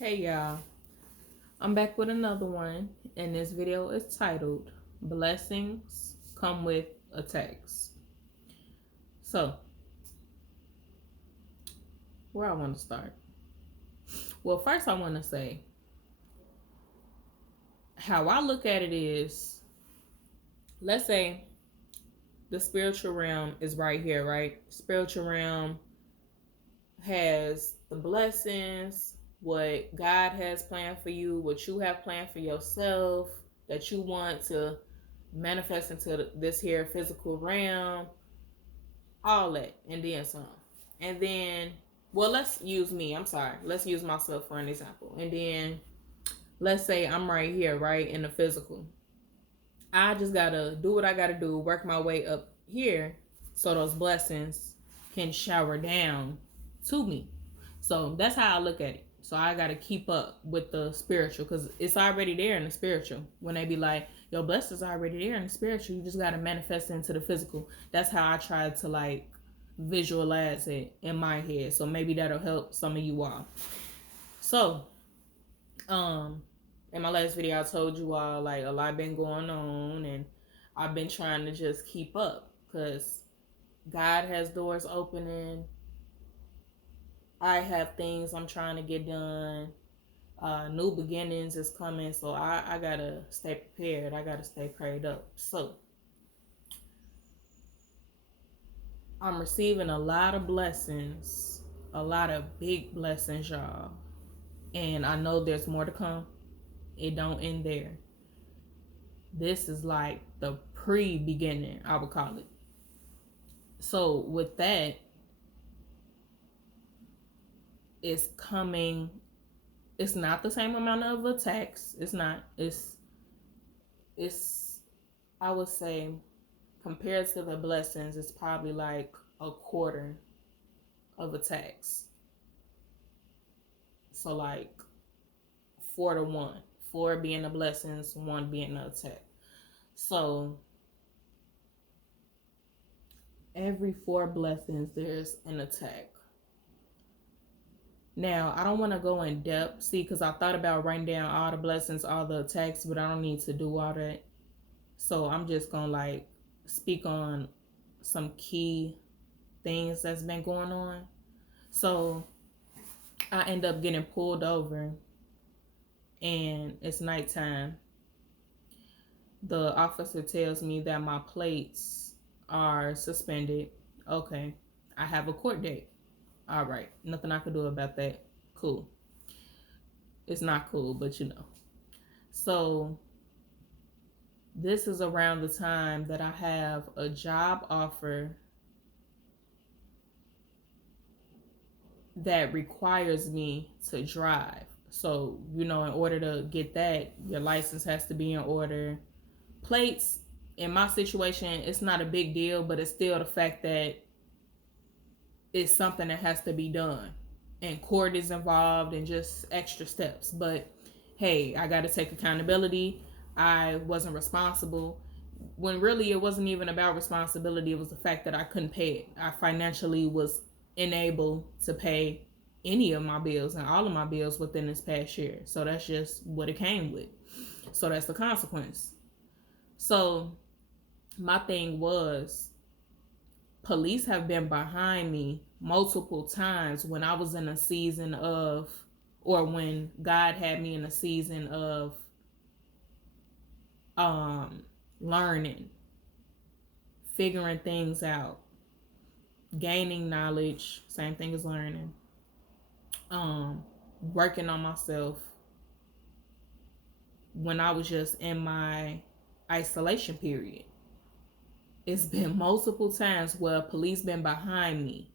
Hey y'all, I'm back with another one, and this video is titled Blessings Come with Attacks. So, where I want to start? Well, first, I want to say how I look at it is, let's say the spiritual realm is right here, right? Spiritual realm has the blessings, what God has planned for you, what you have planned for yourself, that you want to manifest into this here physical realm, all that, and then some. And then, well, let's use me. I'm sorry. Let's use myself for an example. And then, let's say I'm right here, right, in the physical. I just gotta do what I gotta do, work my way up here so those blessings can shower down to me. So that's how I look at it. So I gotta keep up with the spiritual because it's already there in the spiritual. When they be like, your blessings are already there in the spiritual, you just gotta manifest it into the physical. That's how I try to like visualize it in my head. So maybe that'll help some of you all. So, in my last video I told you all like a lot been going on, and I've been trying to just keep up because God has doors opening. I have things I'm trying to get done. New beginnings is coming, so I gotta stay prepared. I gotta stay prayed up. So I'm receiving a lot of blessings, a lot of big blessings, y'all. And I know there's more to come. It don't end there. This is like the pre-beginning, I would call it. So with that, it's coming. It's not the same amount of attacks. It's not. It's I would say compared to the blessings, it's probably like a quarter of attacks. So like 4 to 1. 4 being the blessings, 1 being the attack. So every 4 blessings there's an attack. Now, I don't want to go in depth, see, because I thought about writing down all the blessings, all the attacks, but I don't need to do all that. So I'm just going to like speak on some key things that's been going on. So I end up getting pulled over and it's nighttime. The officer tells me that my plates are suspended. Okay, I have a court date. All right, nothing I could do about that. Cool. It's not cool, but you know. So this is around the time that I have a job offer that requires me to drive. So, you know, in order to get that, your license has to be in order. Plates, in my situation, it's not a big deal, but it's still the fact that it's something that has to be done. And court is involved and just extra steps. But hey, I got to take accountability. I wasn't responsible. When really it wasn't even about responsibility, it was the fact that I couldn't pay it. I financially was unable to pay any of my bills and all of my bills within this past year. So that's just what it came with. So that's the consequence. So my thing was, police have been behind me multiple times when I was in a season of, or when God had me in a season of learning, figuring things out, gaining knowledge, same thing as learning, working on myself when I was just in my isolation period. It's been multiple times where police been behind me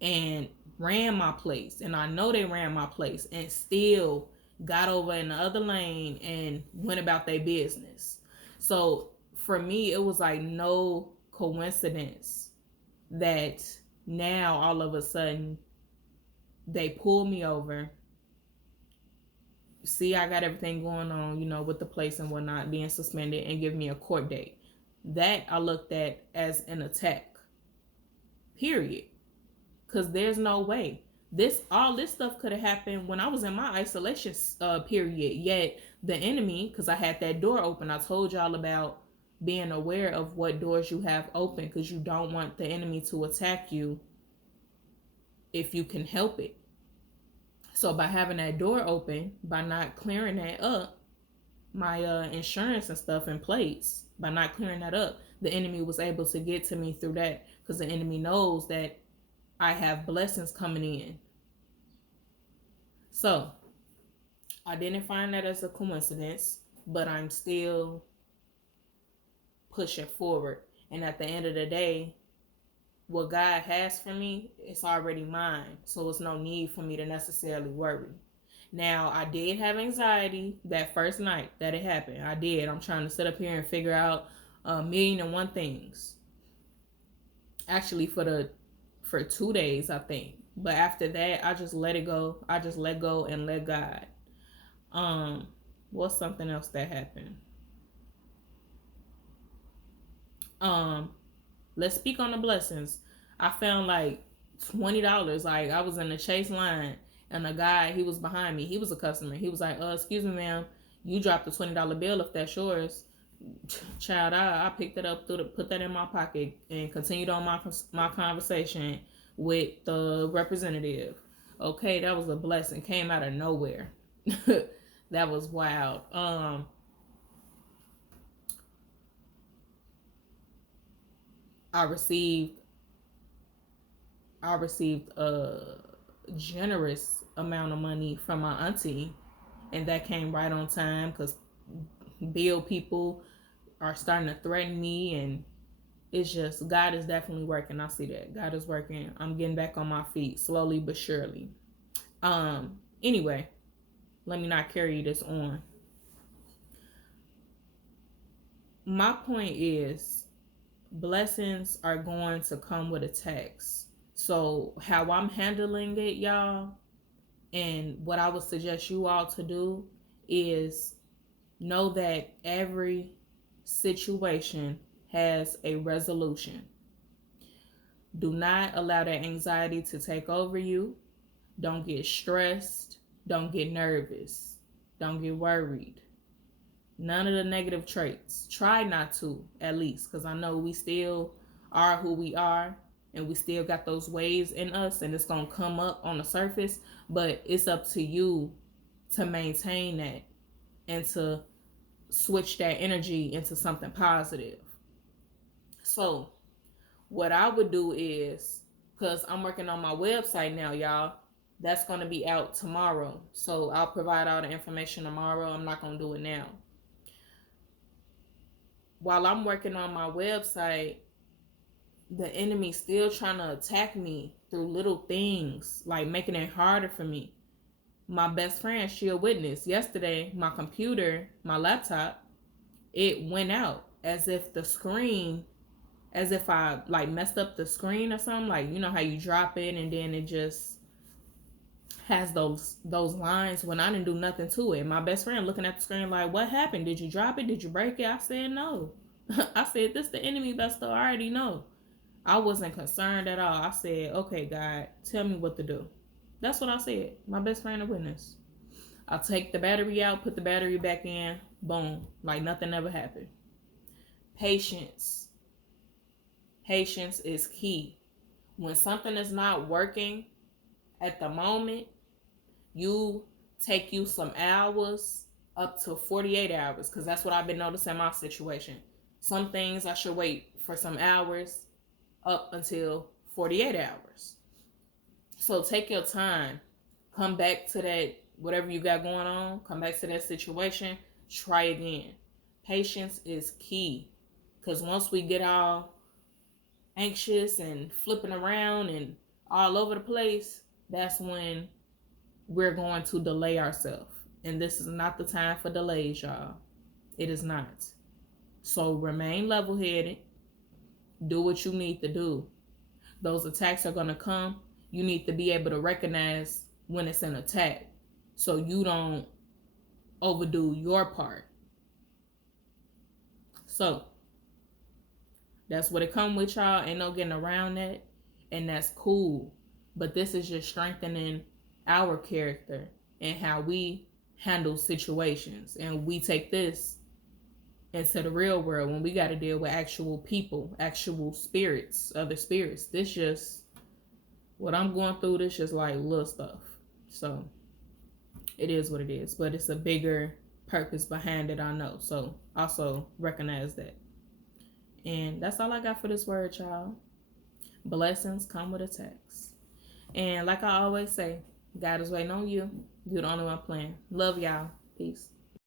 and ran my place, and I know they ran my place, and still got over in the other lane and went about their business. So for me, it was like no coincidence that now all of a sudden they pull me over. See, I got everything going on, you know, with the place and whatnot being suspended, and give me a court date. That I looked at as an attack, period. Because there's no way. All this stuff could have happened when I was in my isolation period. Yet the enemy, because I had that door open, I told y'all about being aware of what doors you have open, because you don't want the enemy to attack you if you can help it. So by having that door open, by not clearing that up, my insurance and stuff in place, by not clearing that up, the enemy was able to get to me through that, because the enemy knows that I have blessings coming in. So I didn't find that as a coincidence, but I'm still pushing forward. And at the end of the day, what God has for me, it's already mine. So it's no need for me to necessarily worry. Now, I did have anxiety that first night that it happened. I did. I'm trying to sit up here and figure out 1,000,001 things. Actually, for 2 days, I think. But after that, I just let it go. I just let go and let God. What's something else that happened? Let's speak on the blessings. I found like $20. Like, I was in the Chase line, and a guy, he was behind me. He was a customer. He was like, excuse me, ma'am, you dropped the $20 bill if that's yours. Child, I picked it up, put that in my pocket, and continued on my conversation with the representative. Okay, that was a blessing. Came out of nowhere. That was wild. I received a generous amount of money from my auntie, and that came right on time, because bill people are starting to threaten me, and it's just, God is definitely working. I see that God is working. I'm getting back on my feet slowly but surely. Anyway, let me not carry this on. My point is, blessings are going to come with attacks. So how I'm handling it, y'all, and what I would suggest you all to do is know that every situation has a resolution. Do not allow that anxiety to take over you. Don't get stressed. Don't get nervous. Don't get worried. None of the negative traits. Try not to, at least, because I know we still are who we are, and we still got those waves in us, and it's going to come up on the surface, but it's up to you to maintain that and to switch that energy into something positive. So what I would do is, because I'm working on my website now, y'all, that's going to be out tomorrow. So I'll provide all the information tomorrow. I'm not going to do it now. While I'm working on my website, the enemy's still trying to attack me through little things, like making it harder for me. My best friend, she a witness. Yesterday, my computer, my laptop, it went out as if I like messed up the screen or something. Like, you know how you drop it and then it just has those lines when I didn't do nothing to it. My best friend looking at the screen like, what happened? Did you drop it? Did you break it? I said, no. I said, this the enemy best I already know. I wasn't concerned at all. I said, okay, God, tell me what to do. That's what I said. My best friend a witness. I'll take the battery out, put the battery back in, boom, like nothing ever happened. Patience. Patience is key. When something is not working at the moment, you take you some hours, up to 48 hours, because that's what I've been noticing in my situation. Some things I should wait for some hours, up until 48 hours. So take your time. Come back to that, whatever you got going on, come back to that situation, try again. Patience is key, because once we get all anxious and flipping around and all over the place, that's when we're going to delay ourselves. And this is not the time for delays, y'all. It is not. So remain level-headed. Do what you need to do. Those attacks are going to come. You need to be able to recognize when it's an attack, so you don't overdo your part. So that's what it come with, y'all. Ain't no getting around that. And that's cool. But this is just strengthening our character and how we handle situations. And we take this into the real world when we got to deal with actual people, actual spirits, other spirits. This just, what I'm going through, this just like little stuff. So it is what it is, but it's a bigger purpose behind it, I know. So also recognize that. And that's all I got for this word, y'all. Blessings come with attacks. And like I always say, God is waiting on you. You're the only one playing. Love y'all. Peace.